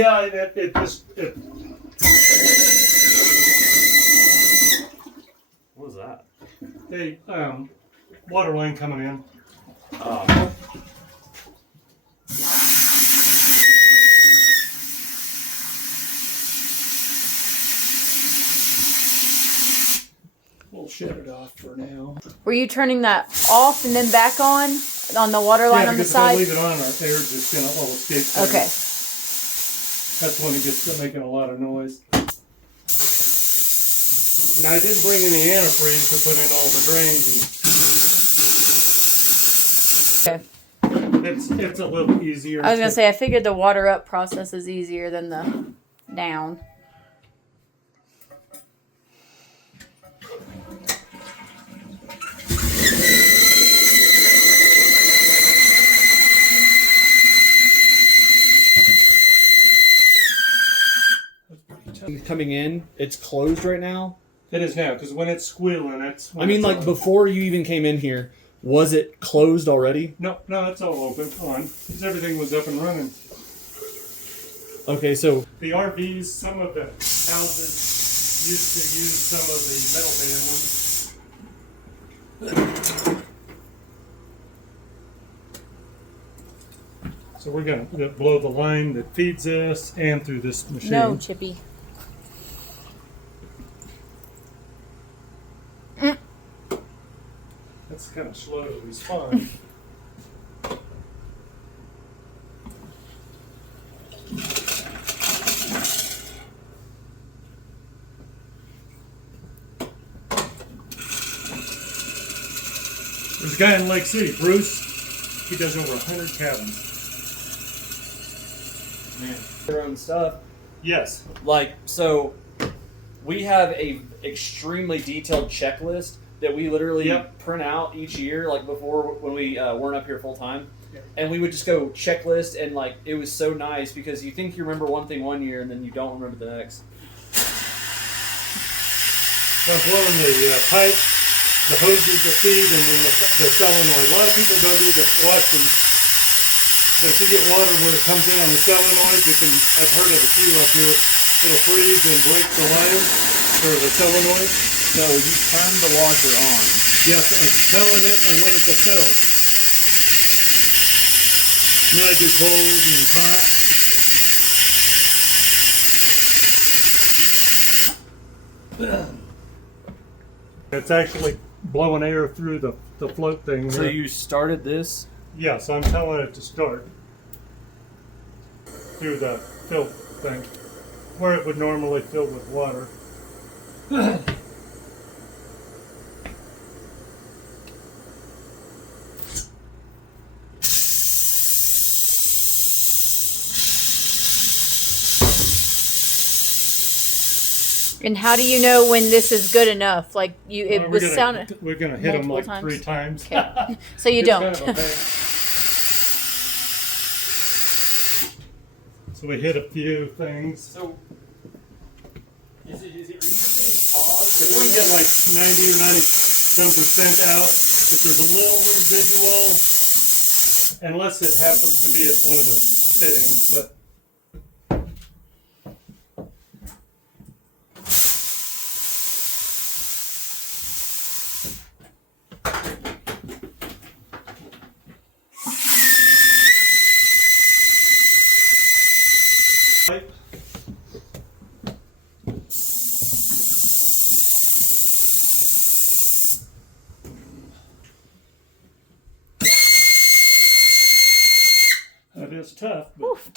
Yeah, it just... What was that? The water line coming in. Oh. We'll shut it off for now. Were you turning that off and then back on the water line on the side? Yeah, because if I leave it on, our air's just going to all escape there. Okay. That's when it gets to making a lot of noise. Now, I didn't bring any antifreeze to put in all the drains. Okay. It's a little easier. I was gonna say, I figured the water up process is easier than the down. Coming in, it's closed right now. It is now, because when it's squealing, that's when I mean, it's like on. before you even came in here, was it closed already? No, it's all open on, because everything was up and running. Okay, so The RVs, some of the houses used to use some of the metal band ones. So we're going to blow the line that feeds this and through this machine. No, Chippy. That's kind of slow to respond. There's a guy in Lake City, Bruce. He does over 100 cabins. man, their own stuff. Yes. Like, so we have a extremely detailed checklist that we literally Yep. print out each year, like before when we weren't up here full time. Yep. And we would just go checklist, and like it was so nice because you think you remember one thing one year and then you don't remember the next. So I'm blowing the pipe, the hoses that feed, and then the solenoid. A lot of people don't do the washing. But if you get water where it comes in on the solenoid, you can, I've heard of a few up here, it'll freeze and break the line for the solenoid. So you turn the washer on. Yes, it's telling it I want it to fill. Then I do cold and hot. It's actually blowing air through the float thing. So there. you started this. Yes, I'm telling it to start through the fill thing, where it would normally fill with water. And how do you know when this is good enough? Like it We're was gonna- sounding. We're going to hit them multiple like times? 3 times. Okay. So you It's don't. kind of a pain. So we hit a few things. So is it reasonably paused? If we can get like 90 or 90% out, if there's a little residual, unless it happens to be at one of the fittings, but it is tough. But Oof.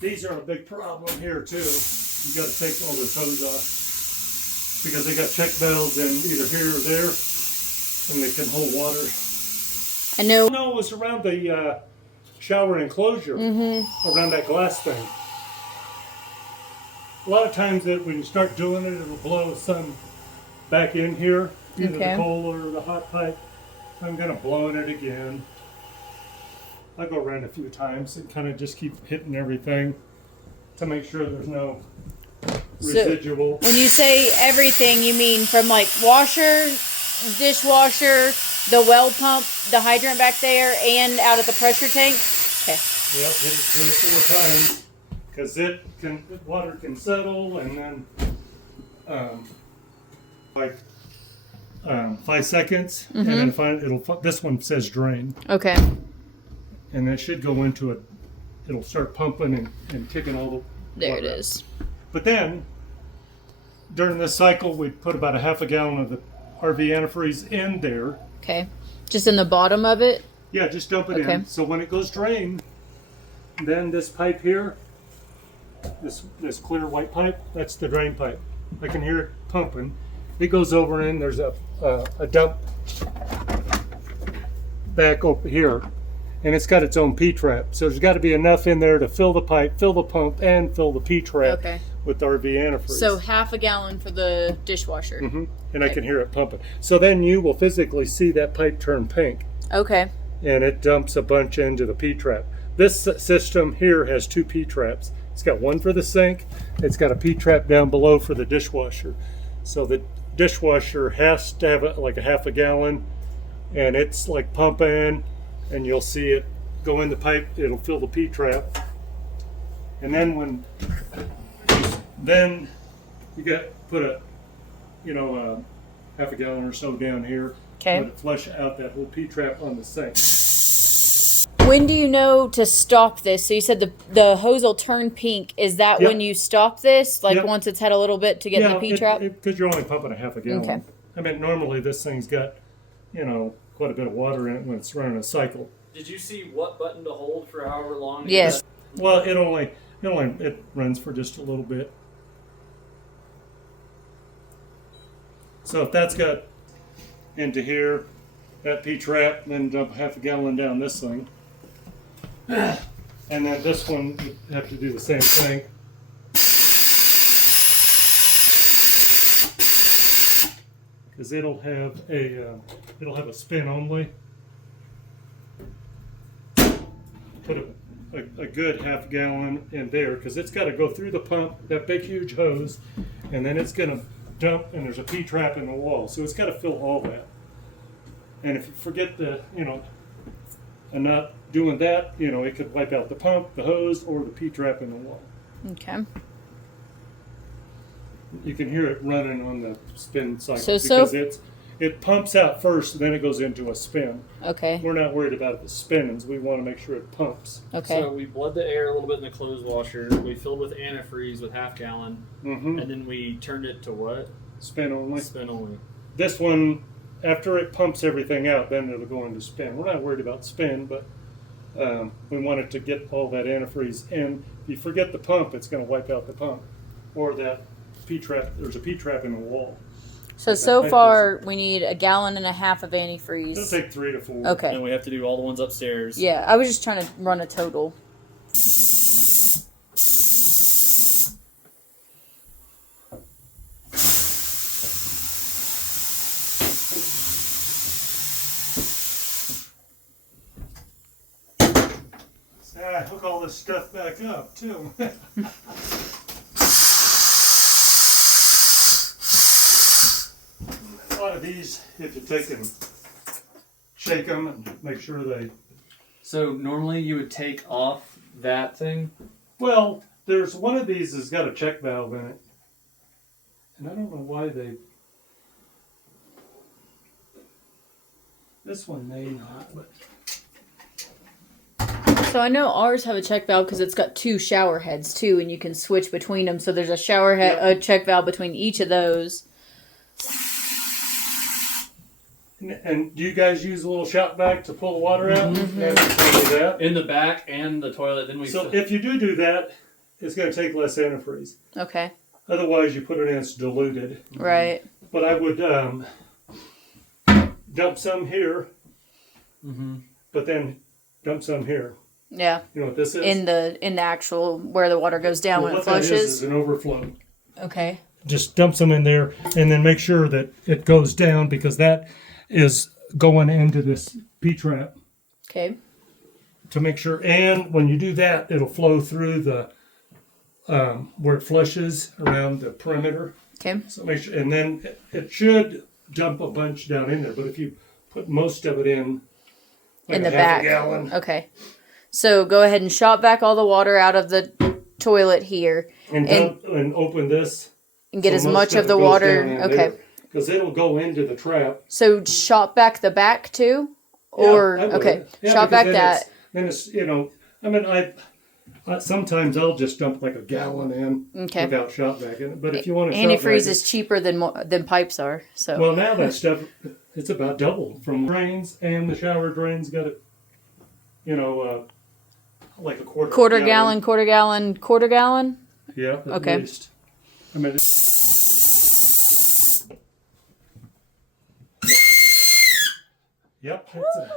these are a big problem here too. You got to take all this hose off because they got check valves in either here or there, and they can hold water. I know. No, it was around the shower enclosure, around that glass thing. A lot of times that when you start doing it, it'll blow some back in here, either Okay. the cold or the hot pipe. So I'm gonna blow in it again. I'll go around a few times and kind of just keep hitting everything to make sure there's no residual. When you say everything, you mean from like washer, dishwasher, the well pump, the hydrant back there, and out of the pressure tank? Okay. Yep, hit it 3 or 4 times. because water can settle, and then like 5 seconds, and then this one says drain, Okay. and it should go into it. It'll start pumping and kicking all the There it water out. is. But then during this cycle, we put about a half a gallon of the RV antifreeze in there. Okay. Just in the bottom of it? Yeah, just dump it Okay. in. So when it goes drain, then this pipe here, this clear white pipe, that's the drain pipe. I can hear it pumping. It goes over in. There's a dump back over here, and it's got its own P-trap. So there's got to be enough in there to fill the pipe, fill the pump, and fill the P-trap Okay. with RV antifreeze. So half a gallon for the dishwasher. And I can hear it pumping. So then you will physically see that pipe turn pink, Okay. and it dumps a bunch into the P-trap. This system here has 2 P-traps. It's got one for the sink. It's got a P-trap down below for the dishwasher. So the dishwasher has to have like a half a gallon, and it's like pumping, and you'll see it go in the pipe. It'll fill the P-trap, and then you got put a half a gallon or so down here. Okay. Let it flush out that whole P-trap on the sink. When do you know to stop this? So you said the hose will turn pink. Is that Yep. when you stop this? Like Yep. once it's had a little bit to get in the P-trap? Because you're only pumping a half a gallon. Okay. I mean, normally this thing's got, quite a bit of water in it when it's running a cycle. Did you see what button to hold for however long? Yes. Well, it runs for just a little bit. So if that's got into here, that P-trap, then dump half a gallon down this thing. And then this one would have to do the same thing. Because it'll have a spin only. Put a good half gallon in there, because it's got to go through the pump, that big huge hose, and then it's going to dump, and there's a P-trap in the wall, so it's got to fill all that. And if you forget and not doing that, it could wipe out the pump, the hose, or the P-trap in the wall. Okay. You can hear it running on the spin cycle So- because it pumps out first, and then it goes into a spin. Okay. We're not worried about the spinnings. We want to make sure it pumps. Okay. So we bled the air a little bit in the clothes washer. We filled with antifreeze with half gallon, Mm-hmm. and then we turned it to what? Spin only. Spin only. This one, after it pumps everything out, then it'll go into spin. We're not worried about spin, but we want it to get all that antifreeze in. If you forget the pump, it's going to wipe out the pump, or that P-trap. There's a P-trap in the wall. So pipe far we need 1.5 gallons of It'll antifreeze. take 3 to 4. Okay. And we have to do all the ones upstairs. Yeah, I was just trying to run a total. I hook all this stuff back up too. A lot of these, if you take and shake them and make sure they. So normally you would take off that thing. Well, there's one of these that's got a check valve in it, and I don't know why they. This one may not, but. So I know ours have a check valve because it's got 2 shower heads too, and you can switch between them. So there's a shower head, Yep. a check valve between each of those. And do you guys use a little shop vac to pull the water out? Mm-hmm. Yeah, we can do that. In the back and the toilet. Then we. So if you do that, it's going to take less antifreeze. Okay. Otherwise, you put it in, it's diluted. Right. But I would dump some here, but then dump some here. Yeah. You know what this is? In the actual where the water goes down when it what that flushes. is an overflow. Okay. Just dump some in there, and then make sure that it goes down, because that is going into this P-trap Okay. to make sure. And when you do that, it'll flow through the where it flushes around the perimeter. Okay. So make sure, and then it should dump a bunch down in there. But if you put most of it in, like In the a half back. a gallon, Okay. So go ahead and shop back all the water out of the toilet here And open this. and get so as most much of it the goes water. down in Okay. there, 'cause it'll go into the trap. So shop back the back too? Yeah, Or, I would. okay, Yeah, shop because back that. Then it's, you know, I mean, I sometimes I'll just dump like a gallon in Okay. without shop vac in it. But if you want to shop vac Antifreeze it- is cheaper than pipes are. So well, now that stuff, it's about double from drains, and the shower drains got a, you know, like a quarter quarter gallon. Yeah. At Okay. least. I mean. Yep. That's it.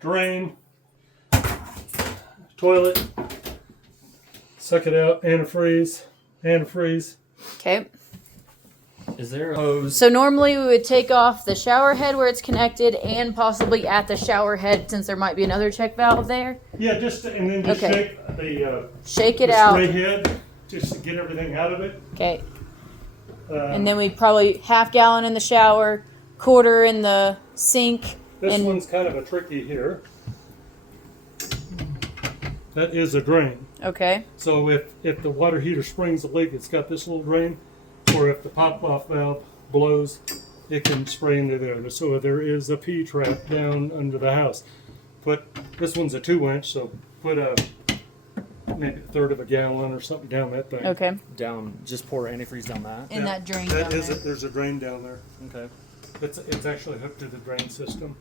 Drain, toilet, suck it out, antifreeze. Okay. Is there a hose? So normally we would take off the shower head where it's connected and possibly at the shower head since there might be another check valve there. Yeah, and then just Okay. shake the Shake it spray out. head just to get everything out of it. Okay. And then we probably half gallon in the shower, quarter in the sink. This and one's kind of a tricky here. That is a drain. okay. So if the water heater springs a leak, it's got this little drain, or if the pop-off valve blows, it can spray into there. So there is a P trap down under the house. This one's a 2-inch, so put maybe a third of a gallon or something down that thing. Okay. Down, just pour antifreeze down that. In that drain That down is there. it. There's a drain down there. Okay. It's actually hooked to the drain system.